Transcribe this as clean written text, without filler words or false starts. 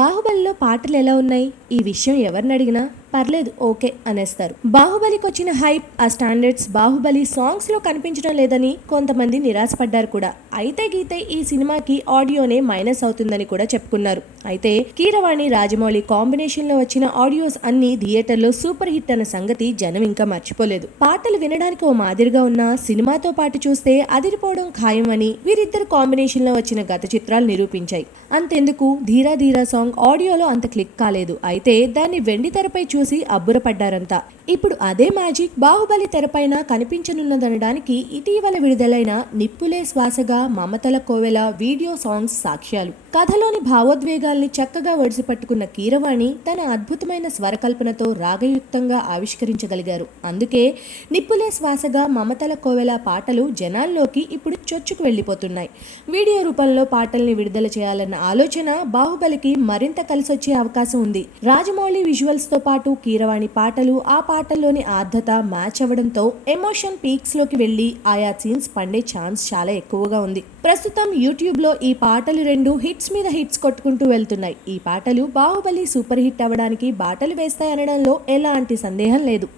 బాహుబలిలో పాటలు ఎలా ఉన్నాయి? ఈ విషయం ఎవరిని అడిగినా పర్లేదు ఓకే అనేస్తారు. బాహుబలికి వచ్చిన హైప్, ఆ స్టాండర్డ్స్ బాహుబలి సాంగ్స్ లో కనిపించడం లేదని కొంతమంది నిరాశపడ్డారు కూడా. అయితే గీతే ఈ సినిమాకి ఆడియోనే మైనస్ అవుతుందని కూడా చెప్పుకున్నారు. అయితే కీరవాణి రాజమౌళి కాంబినేషన్ లో వచ్చిన ఆడియోస్ అన్ని థియేటర్లో సూపర్ హిట్ అన్న సంగతి జనం ఇంకా మర్చిపోలేదు. పాటలు వినడానికి ఓ మాదిరిగా ఉన్న సినిమాతో పాటు చూస్తే అదిరిపోవడం ఖాయం అని వీరిద్దరు కాంబినేషన్ లో వచ్చిన గత చిత్రాలు నిరూపించాయి. అంతెందుకు ధీరా ధీరా సాంగ్ ఆడియోలో అంత క్లిక్ కాలేదు. అయితే దాన్ని వెండి తెరపై చూసి అబ్బురపడ్డారంతా. ఇప్పుడు అదే మ్యాజిక్ బాహుబలి తెరపైన కనిపించనున్నదనడానికి ఇటీవల విడుదలైన నిప్పులే శ్వాసగా, మమతల కోవెల వీడియో సాంగ్స్ సాక్ష్యాలు. కథలోని భావోద్వేగాల్ని చక్కగా ఒడిసిపట్టుకున్న కీరవాణి తన అద్భుతమైన స్వరకల్పనతో రాగయుక్తంగా ఆవిష్కరించగలిగారు. అందుకే నిప్పులే శ్వాసగా, మమతల కోవెల పాటలు జనాల్లోకి ఇప్పుడు చొచ్చుకు వెళ్లిపోతున్నాయి. వీడియో రూపంలో పాటల్ని విడుదల చేయాలన్న ఆలోచన బాహుబలికి మరింత కలిసొచ్చే అవకాశం ఉంది. రాజమౌళి విజువల్స్ తో పాటు కీరవాణి పాటలు, ఆ పాటల్లోని ఆర్ద్రత మ్యాచ్ అవ్వడంతో ఎమోషన్ పీక్స్ లోకి వెళ్లి ఆయా సీన్స్ పండే ఛాన్స్ చాలా ఎక్కువగా ఉంది. ప్రస్తుతం యూట్యూబ్ లో ఈ పాటలు రెండు హిట్స్ మీద హిట్స్ కొట్టుకుంటూ వెళ్తున్నాయి. ఈ పాటలు బాహుబలి సూపర్ హిట్ అవ్వడానికి బాటలు వేస్తాయనడంలో ఎలాంటి సందేహం లేదు.